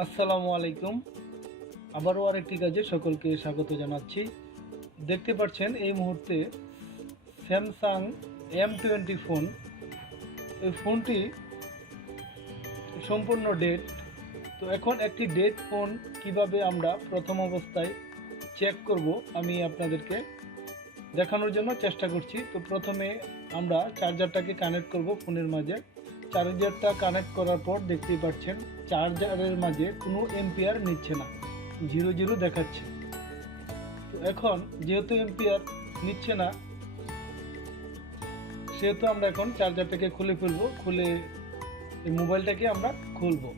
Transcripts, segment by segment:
আসসালামু আলাইকুম। আবারও আরেকটি কাজে সকলকে স্বাগত জানাচ্ছি। দেখতে পাচ্ছেন এই মুহূর্তে স্যামসাং M20 ফোন। এই ফোনটি সম্পূর্ণ ডেড। তো এখন একটি ডেড ফোন কিভাবে আমরা প্রথম অবস্থায় চেক করব আমি আপনাদেরকে দেখানোর জন্য চেষ্টা করছি। তো প্রথমে আমরা চার্জারটাকে কানেক্ট করব ফোনের মাঝে। চার্জারটা কানেক্ট করার পর দেখতেই পাচ্ছেন চার্জারের মাঝে কোনো এম্পিয়ার নিচ্ছে না, 0 দেখাচ্ছে। তো এখন যেহেতু এম্পিয়ার নিচ্ছে না, সেহেতু আমরা এখন চার্জারটাকে খুলে ফেলবো। খুলে এই মোবাইলটাকে আমরা খুলবো।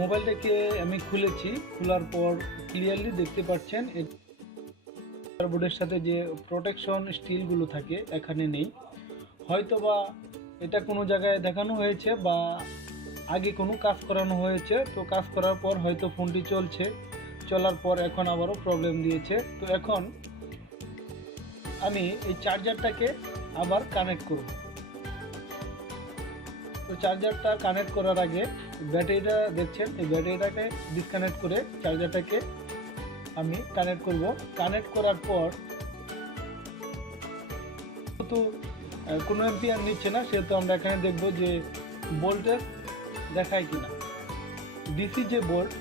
মোবাইলটাকে আমি খুলেছি। খোলার পর ক্লিয়ারলি দেখতে পাচ্ছেন বোর্ডের সাথে যে প্রোটেকশন স্টিলগুলো থাকে এখানে নেই। হয়তোবা এটা কোনো জায়গায় দেখানো হয়েছে বা আগে কোনো কাজ করানো হয়েছে। তো কাজ করার পর হয়তো ফোনটি চলছে, চলার পর এখন আবারও প্রবলেম দিয়েছে। তো এখন আমি এই চার্জারটাকে আবার কানেক্ট করব। তো চার্জারটা কানেক্ট করার আগে ব্যাটারিটা দেখছেন, এই ব্যাটারিটাকে ডিসকানেক্ট করে চার্জারটাকে আমি কানেক্ট করব। কানেক্ট করার পর যেহেতু কোনো এম্পিয়ার নিচ্ছে না, সেহেতু আমরা এখানে দেখব যে ভোল্টেজ দেখায় কিনা। ডিসি যে বোল্ট,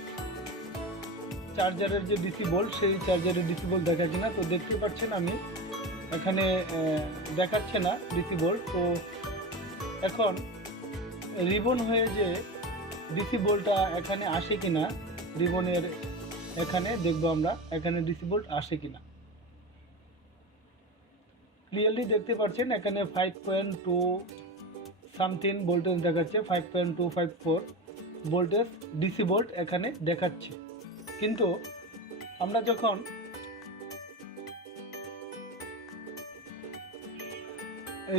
চার্জারের যে ডিসি বোল্ট, সেই চার্জারের ডিসি বোল্ট দেখায় কিনা। তো দেখতে পাচ্ছেন আমি এখানে দেখাচ্ছে না ডিসি বোল্ট। তো এখন রিবন হয়ে যে ডিসি বোল্টটা এখানে আসে কিনা, রিবনের এখানে দেখব আমরা এখানে ডিসি বোল্ট আসে কিনা। ক্লিয়ারলি দেখতে পাচ্ছেন এখানে 5.2 সামথিং ভোল্টেজ দেখাচ্ছে, 5.254 ভোল্টেজ ডিসি বোল্ট এখানে দেখাচ্ছে। কিন্তু আমরা যখন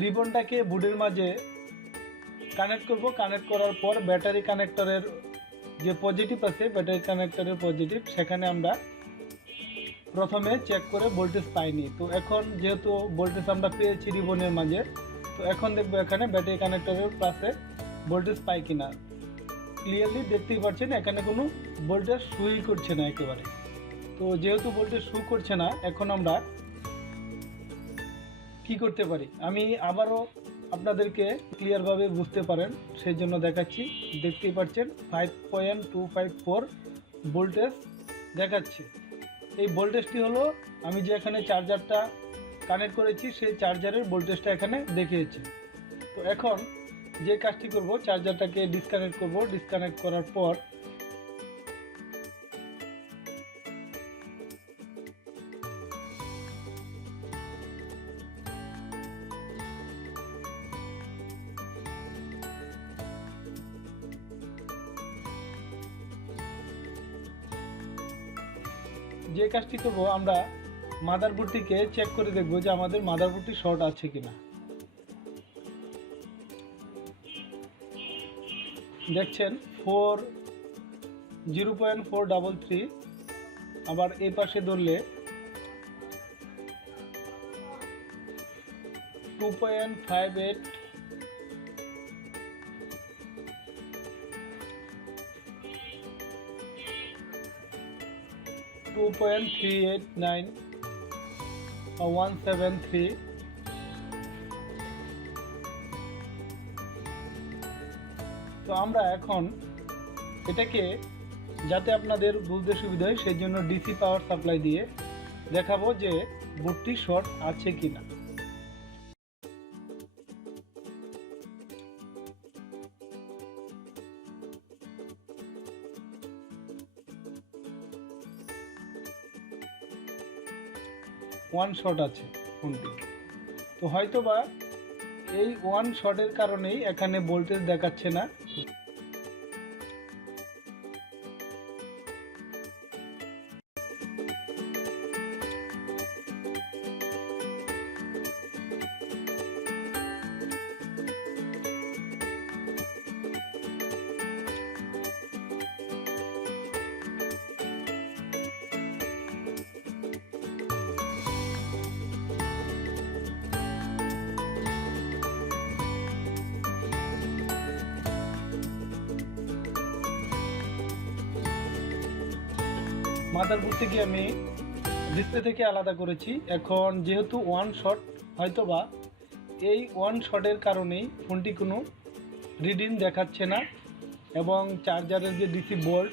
রিবনটাকে বোর্ডের মাঝে কানেক্ট করব, কানেক্ট করার পর ব্যাটারি কানেক্টরের যে পজিটিভ আছে, ব্যাটারি কানেক্টরের পজিটিভ, সেখানে আমরা প্রথমে চেক করে ভোল্টেজ পাইনি। তো এখন যেহেতু ভোল্টেজ আমরা পেয়েছি রিবনের মাঝে, তো এখন দেখবো এখানে ব্যাটারি কানেক্টরের প্লাসে ভোল্টেজ পাই কিনা। ক্লিয়ারলি দেখতেই পাচ্ছেন এখানে কোনো ভোল্টেজ শুই করছে না একেবারে। তো যেহেতু ভোল্টেজ শু করছে না, এখন আমরা কি করতে পারি আমি আবারও আপনাদেরকে ক্লিয়ারভাবে বুঝতে পারেন সেই জন্য দেখাচ্ছি। দেখতেই পাচ্ছেন 5.254 ভোল্টেজ দেখাচ্ছে। এই ভোল্টেজটি হলো আমি যে এখানে চার্জারটা কানেক্ট করেছি সেই চার্জারের ভোল্টেজটা এখানে দেখিয়েছে। তো এখন যে কাজটি করব, চার্জারটাকে ডিসকানেক্ট করব। ডিসকানেক্ট করার পর যে কাজটি করব, আমরা মাদারবোর্ডটিকে চেক করে দেখব যে আমাদের মাদারবোর্ডটি শর্ট আছে কিনা। দেখছেন 0.433, আবার এই পাশে ধরলে 2.58, 2.389, 173। তো আমরা এখন এটাকে যাতে আপনাদের বুঝতে সুবিধা হয় সেই জন্য ডিসি পাওয়ার সাপ্লাই দিয়ে দেখাবো যে বোর্ডটি শর্ট আছে কিনা। ওয়ান শর্ট আছে ফোনটি। তো হয়তোবা এই ওয়ান শটের কারণেই এখানে ভোল্টেজ দেখাচ্ছে না। মাদারবোর্ড থেকে আমি ডিসপ্লে থেকে আলাদা করেছি। এখন যেহেতু ওয়ান শট, হয়তোবা এই ওয়ান শটের কারণেই ফোনটি কোনো রিডিং দেখাচ্ছে না এবং চার্জারের যে ডিসি বোল্ট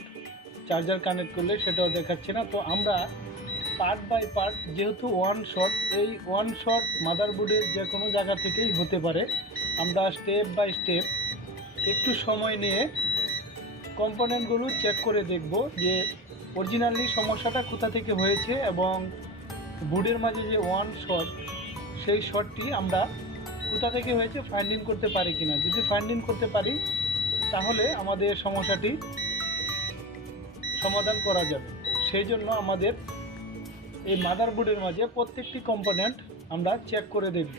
চার্জার কানেক্ট করলে সেটাও দেখাচ্ছে না। তো আমরা পার্ট বাই পার্ট, যেহেতু ওয়ান শট, এই ওয়ান শট মাদারবোর্ডের যে কোনো জায়গা থেকেই হতে পারে, আমরা স্টেপ বাই স্টেপ একটু সময় নিয়ে কম্পোনেন্টগুলো চেক করে দেখব যে অরিজিনালি সমস্যাটা কোথা থেকে হয়েছে এবং বোর্ডের মাঝে যে ওয়ান শট, সেই শটটি আমরা কোথা থেকে হয়েছে ফাইন্ডিং করতে পারি কিনা। যদি ফাইন্ডিং করতে পারি তাহলে আমাদের সমস্যাটি সমাধান করা যাবে। সেই জন্য আমাদের এই মাদারবোর্ডের মাঝে প্রত্যেকটি কম্পোনেন্ট আমরা চেক করে দেখব।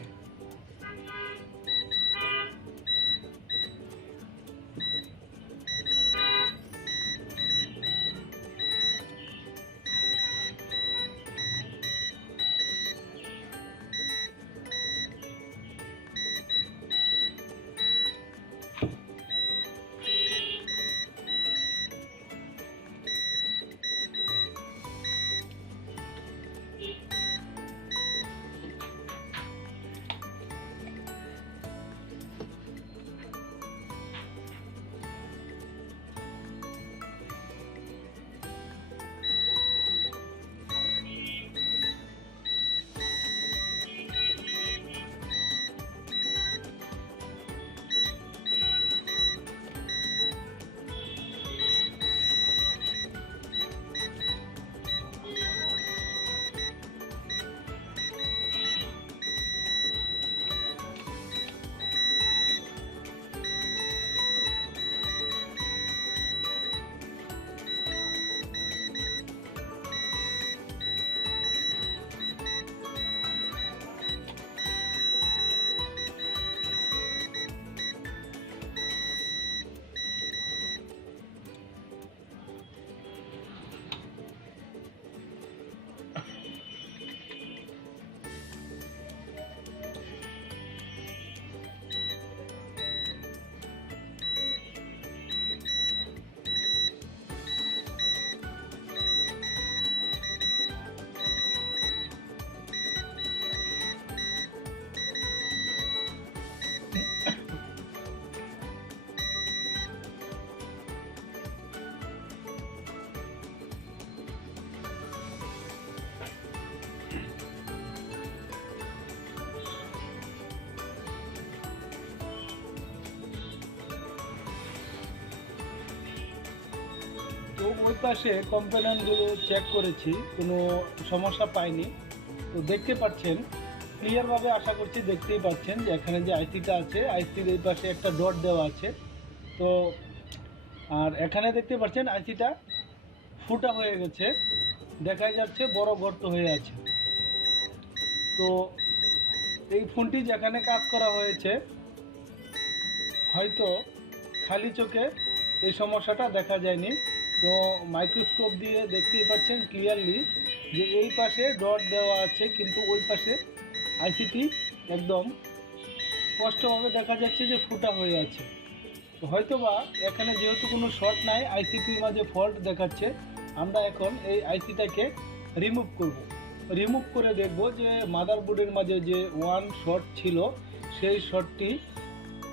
তো ওই পাশে কম্পোনেন্টগুলো চেক করেছি, কোনো সমস্যা পাইনি। তো দেখতে পাচ্ছেন ক্লিয়ারভাবে, আশা করছি দেখতেই পাচ্ছেন যে এখানে যে আইসিটা আছে, আইসির এই পাশে একটা ডট দেওয়া আছে। তো আর এখানে দেখতে পাচ্ছেন আইসিটা ফুটা হয়ে গেছে, দেখাই যাচ্ছে বড় গর্ত হয়ে আছে। তো এই ফোনটি যেখানে কাজ করা হয়েছে হয়তো খালি চোখে এই সমস্যাটা দেখা যায়নি। তো মাইক্রোস্কোপ দিয়ে দেখতেই পাচ্ছেন ক্লিয়ারলি যে এই পাশে ডট দেওয়া আছে, কিন্তু ওই পাশে আইসিটি একদম স্পষ্টভাবে দেখা যাচ্ছে যে ফুটা হয়ে আছে। তো হয়তোবা এখানে যেহেতু কোনো শর্ট নাই, আইসিটির মাঝে ফল্ট দেখাচ্ছে। আমরা এখন এই আইসিটাকে রিমুভ করব। রিমুভ করে দেখব যে মাদারবোর্ডের মাঝে যে ওয়ান শর্ট ছিল সেই শর্টটি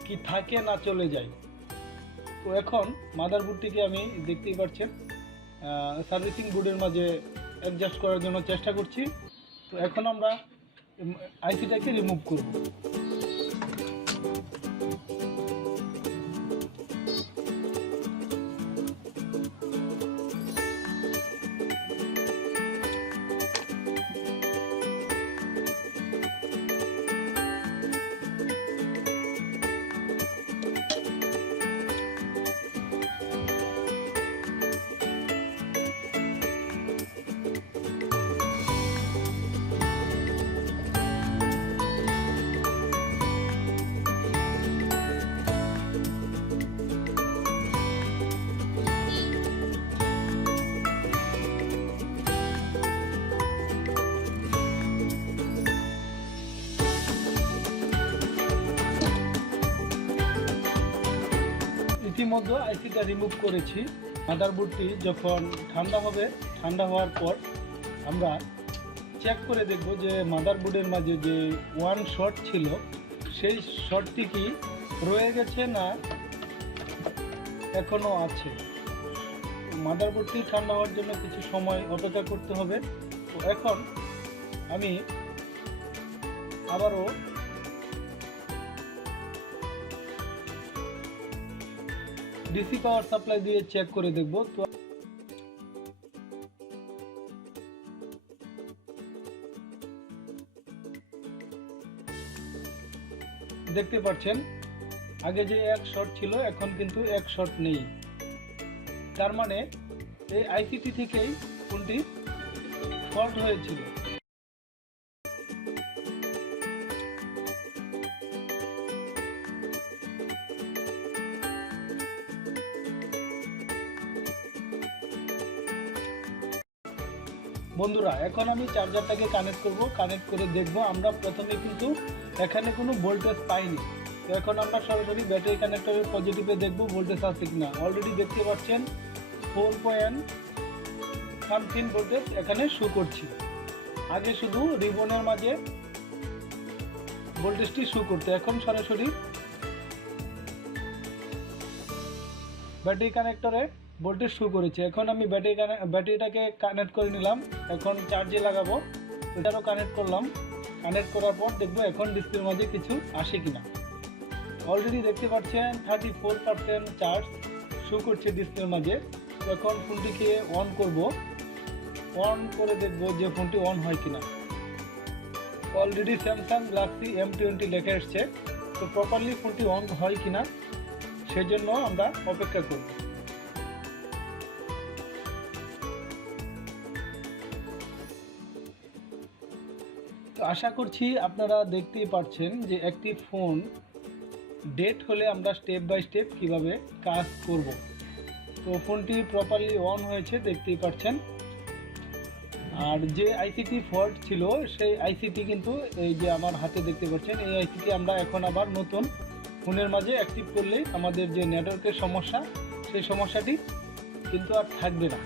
কি থাকে না চলে যায়। তো এখন মাদারবোর্ডটিকে আমি দেখতেই পাচ্ছেন সার্ভিসিং বোর্ডের মাঝে অ্যাডজাস্ট করার জন্য চেষ্টা করছি। তো এখন আমরা আইসিটাকে রিমুভ করব। ইতিমধ্যে আইসিটা রিমুভ করেছি। মাদারবোর্ডটি যখন ঠান্ডা হবে, ঠান্ডা হওয়ার পর আমরা চেক করে দেখব যে মাদারবোর্ডের মাঝে যে ওয়ান শর্ট ছিল সেই শর্টটি কি রয়ে গেছে না এখনও আছে। মাদারবোর্ডটি ঠান্ডা হওয়ার জন্য কিছু সময় অপেক্ষা করতে হবে। তো এখন আমি আবারও ডিসি পাওয়ার সাপ্লাই দিয়ে চেক করে দেখব। তো দেখতে পাচ্ছেন আগে যে এক শর্ট ছিল এখন কিন্তু এক শর্ট নেই। তার মানে এই আইসিটি থেকেই ফোনটি ফল্ট হয়েছিল। বন্ধুরা এখন আমি চার্জারটাকে কানেক্ট করব, কানেক্ট করে দেখব। আমরা প্রথমে কিন্তু এখানে কোনো ভোল্টেজ পাইনি। তো এখন আমরা সরাসরি ব্যাটারি কানেক্টরের পজিটিভে দেখব ভোল্টেজ আছে কিনা। অলরেডি দেখতে পাচ্ছেন 4.something ভোল্টেজ এখানে শো করছি। আগে শুধু রিবনের মাঝে ভোল্টেজটি শো করতে, এখন সরাসরি ব্যাটারি কানেক্টরে ভোল্টেজ শো করেছে। এখন আমি ব্যাটারিটাকে কানেক্ট করে নিলাম, এখন চার্জে লাগাবো। এটারও কানেক্ট করলাম। কানেক্ট করার পর দেখবো এখন ডিসপ্লের মাঝে কিছু আসে কিনা। অলরেডি দেখতে পাচ্ছেন 34% চার্জ শো করছে ডিসপ্লের মাঝে। এখন ফোনটিকে অন করব, অন করে দেখব যে ফোনটি অন হয় কিনা। অলরেডি স্যামসাং গ্যালাক্সি M20 লেখা এসছে। তো প্রপারলি ফোনটি অন হয় কিনা সেজন্য আমরা অপেক্ষা করব। তো আশা করছি আপনারা দেখতেই পাচ্ছেন যে একটি ফোন ডেট হলে আমরা স্টেপ বাই স্টেপ কিভাবে কাজ করব। তো ফোনটি প্রপারলি অন হয়েছে দেখতেই পাচ্ছেন। আর যে আইসিটি ফল্ট ছিল সেই আইসিটি কিন্তু এই যে আমার হাতে দেখতে পাচ্ছেন, এই আইসিটি আমরা এখন আবার নতুন ফোনের মাঝে অ্যাক্টিভ করলেই আমাদের যে নেটওয়ার্কের সমস্যা সেই সমস্যাটি কিন্তু আর থাকবে না।